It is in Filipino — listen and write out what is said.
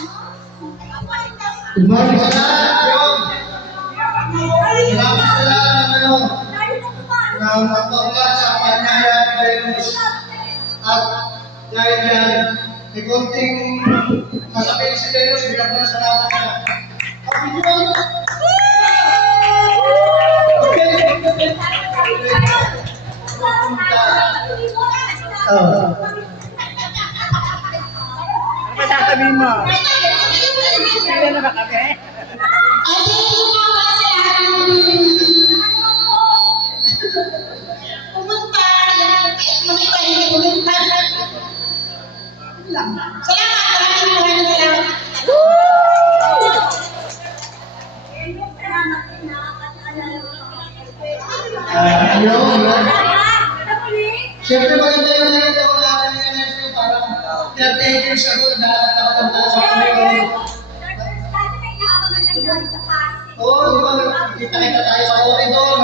Good morning sa lahat. Salamat sa lahat ng matulad sa Panyaya Virus. At dahil yan, may konting masakit si Venus, bigyan ko na salamat na. Ano sasabihin mo? Hindi na ba kami? Siyempre maganda yung nakita ko namin yung NSU parang 30 years ago nakakapagpunta sa amin. Oo, di ba? Kita-kita tayo sa corridor.